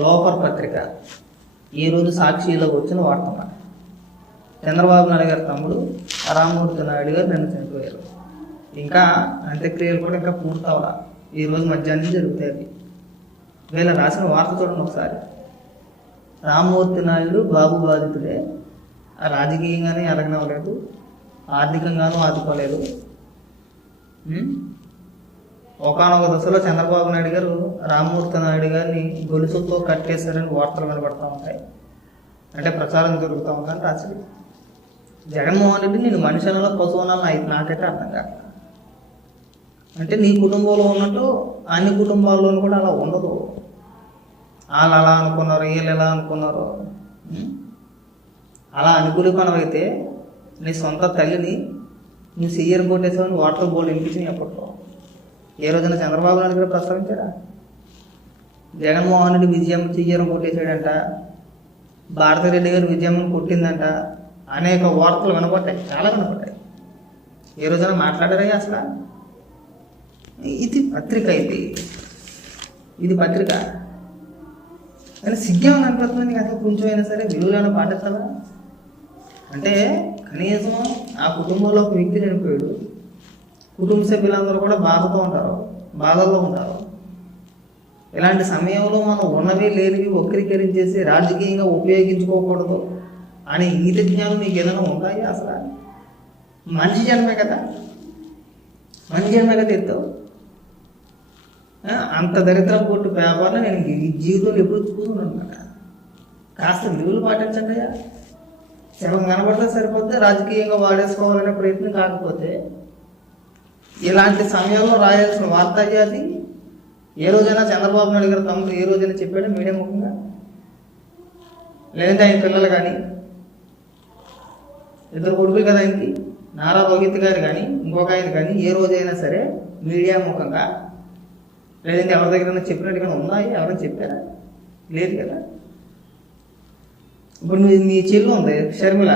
లోపర్ పత్రిక. ఈరోజు సాక్షిలో వచ్చిన వార్తమ చంద్రబాబు నాయుడు గారి తమ్ముడు రామమూర్తి నాయుడు గారు నిన్న చనిపోయారు. ఇంకా అంత్యక్రియలు కూడా ఇంకా పూర్తవలా ఈరోజు మధ్యాహ్నం జరుగుతాయి వీళ్ళ రాసిన వార్త చూడండి ఒకసారి. రామమూర్తి నాయుడు బాబు బాధితుడే. ఆ రాజకీయంగానే ఎరగనవ్వలేదు ఆర్థికంగానూ ఆదుకోలేదు. ఒకనొక దశలో చంద్రబాబు నాయుడు గారు రామ్మూర్తి నాయుడు గారిని గొలుసుతో కట్టేశారని వార్తలు వినబడుతూ ఉంటాయి. అంటే ప్రచారం జరుగుతూ ఉందని రాసింది జగన్మోహన్ రెడ్డి నేను మనుషులలో పశువునాలు నాకు నాకైతే అర్థం కాదు. అంటే నీ కుటుంబంలో ఉన్నట్టు అన్ని కుటుంబాల్లోనూ కూడా అలా ఉండదు. వాళ్ళు అలా అనుకున్నారు వీళ్ళు ఎలా అనుకున్నారు. ఉం? అలా అనుకూలిపనమైతే నీ సొంత తల్లిని నువ్వు సీఎం కొట్టేసావని వాటర్ బోర్డు వినిపించింది అప్పట్లో. ఏ రోజున చంద్రబాబు నాయుడు గారు ప్రస్తావించాడా? జగన్మోహన్ రెడ్డి విజయం తీయరం కొట్టేశాడంట. భారతరెడ్డి గారు విజయం కొట్టిందంట. అనేక వార్తలు వినపడ్డాయి చాలా వినపడ్డాయి. ఏ రోజున మాట్లాడారా అసలు? ఇది పత్రిక ఇది. ఇది పత్రిక. కానీ సిగ్గేమని అనిపిస్తుంది అసలు కొంచెం అయినా సరే విలువలను పాటిస్తావా అంటే కనీసం ఆ కుటుంబంలో ఒక వ్యక్తి చనిపోయాడు. కుటుంబ సభ్యులందరూ కూడా బాధతో ఉంటారు. బాధల్లో ఉంటారు. ఇలాంటి సమయంలో మనం ఉన్నవి లేనివి వక్రీకరించేసి రాజకీయంగా ఉపయోగించుకోకూడదు అనే ఈత జ్ఞానం నీకు ఏదైనా ఉంటాయా అసలు? మనిషి జన్మే కదా. మనిషి జన్మే కదా ఎత్తావు అంత దరిద్రం కొట్టు వ్యాపారం నేను ఈ జీవితంలో ఎప్పుడు చూసుకున్నాను కాస్త విలువలు పాటించండి శవం కనబడితే సరిపోతే రాజకీయంగా వాడేసుకోవాలనే ప్రయత్నం కాకపోతే ఇలాంటి సమయంలో రాయాల్సిన వార్త అది ఏ రోజైనా చంద్రబాబు నాయుడు గారు తమ్ముడు ఏ రోజైనా చెప్పాడు మీడియా ముఖంగా? లేదంటే ఆయన పిల్లలు కానీ ఇద్దరు కొడుకులు కదా ఆయనకి నారా రోహిత్ గారు కానీ ఇంకొక ఆయన కానీ ఏ రోజైనా సరే మీడియా ముఖంగా లేదంటే ఎవరి దగ్గర చెప్పినట్టుగా ఉన్నాయి? ఎవరైనా చెప్పారా? లేదు కదా. ఇప్పుడు నీ నీ చెల్లు ఉంది షర్మిల.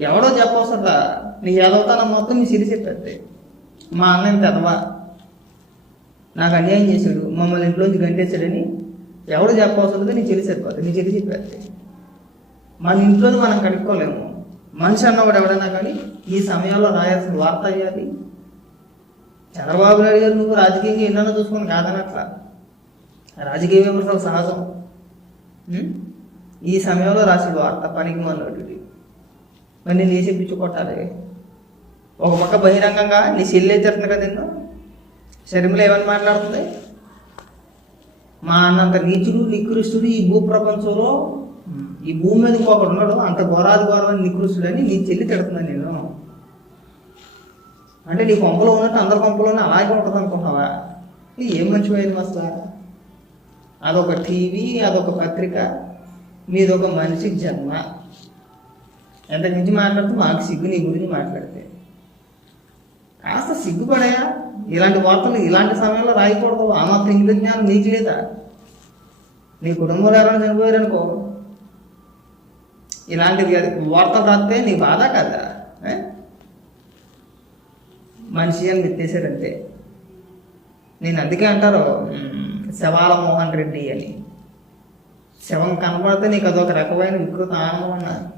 ఎవడో చెప్పవసరా నీ అవుతానో మొత్తం నీ సిరి చెప్పేది మా అన్నయ్య పెదవా నాకు అన్యాయం చేశాడు. మమ్మల్ని ఇంట్లోంచి గంటేశాడని ఎవడు చెప్పవసరం నీ చెల్లి సరిపోతుంది నీ చెల్లి చెప్పేస్తే మన ఇంట్లో మనం కడుక్కోలేము మనిషి అన్నవాడు ఎవడైనా కానీ ఈ సమయంలో రాయాల్సిన వార్త అయ్యాలి చంద్రబాబు నాయుడు గారు నువ్వు రాజకీయంగా ఎన్నో చూసుకొని కాదనట్లా. రాజకీయ విమర్శలు సహజం. ఈ సమయంలో రాసిన వార్త పనికి మనోడు మరి నేను వేసి పిచ్చి ఒక పక్క బహిరంగంగా నీ చెల్లి చెప్తుంది కదా నిన్ను? శరీరంలో ఏమని మాట్లాడుతుంది? మా అన్నంత నీచుడు నికృష్టుడు ఈ భూ ప్రపంచంలో ఈ భూమి మీద ఇంకొకడు ఉన్నాడు అంత ఘోరాది ఘోరమైన నికృష్టుడు అని నీ చెల్లి తిడుతున్నాను నేను. అంటే నీ కొంపలో ఉన్నట్టు అందరి కొంపలోనే అలాగే ఉంటుంది అనుకుంటున్నావా? ఏం ఏం మంచిపోయింది అసలు అదొక టీవీ అదొక పత్రిక మీదొక మనిషికి జన్మ. ఎంత మించి మాట్లాడితే మాకు సిగ్గు నీ గురించి మాట్లాడితే. సిగ్గుపడాయా? ఇలాంటి వార్తలు ఇలాంటి సమయంలో రాయకూడదు. ఆ మాత్రం ఇంగ్లీష్ జ్ఞానం నీకు లేదా నీ కుటుంబంలో ఎవరైనా చనిపోయారనుకో ఇలాంటి వార్తలు రాస్తే నీ బాధ కదా? ఏ? మనిషి అని ఎత్తేసారంతే నేను అందుకే అంటారు శవాల మోహన్ రెడ్డి అని. శవం కనబడితే నీకు అదొక రకమైన వికృత ఆనందం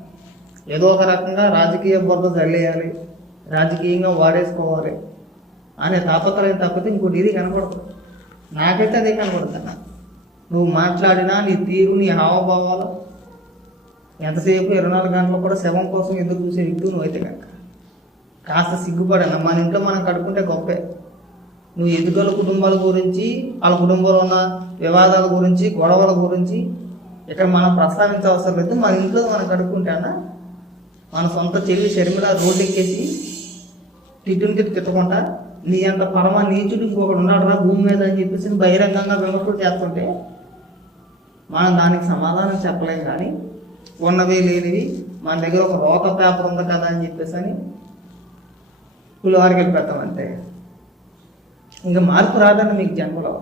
ఏదో ఒక రకంగా రాజకీయ బురద జల్లేయాలి. రాజకీయంగా వాడేసుకోవాలి. అనే తాపత్రయం తప్పితే ఇంకోటి ఇది కనబడదు. నాకైతే అదే కనబడుతుంది అన్న. నువ్వు మాట్లాడినా నీ తీరు నీ హావభావాలు ఎంతసేపు ఇరవై నాలుగు గంటలు కూడా శవం కోసం ఎదురు చూసే వ్యక్తి నువ్వైతే కనుక. కాస్త సిగ్గుపడన్న మన ఇంట్లో మనం కడుక్కుంటే గొప్పే. నువ్వు ఎదుగుల కుటుంబాల గురించి వాళ్ళ కుటుంబంలో ఉన్న వివాదాల గురించి గొడవల గురించి ఇక్కడ మనం ప్రస్తావించవసరం లేదు. మన ఇంట్లో మనం కడుక్కుంటానా మన సొంత చెల్లి షర్మిల రోడ్డు ఎక్కేసి తిట్టుని తిట్టు తిట్టకుండా నీ అంత పరమ నీచుడు ఇంకొకడు ఉన్నాడు రా భూమి మీద అని చెప్పేసి బహిరంగంగా విమర్శలు చేస్తుంటే మనం దానికి సమాధానం చెప్పలేం కానీ ఉన్నవి లేనివి మన దగ్గర ఒక రోత పేపర్ ఉంది కదా అని చెప్పేసి అని పులివారికి వెళ్ళిపోతాం అంతే ఇంకా మార్పు రాదని మీకు జన్మలో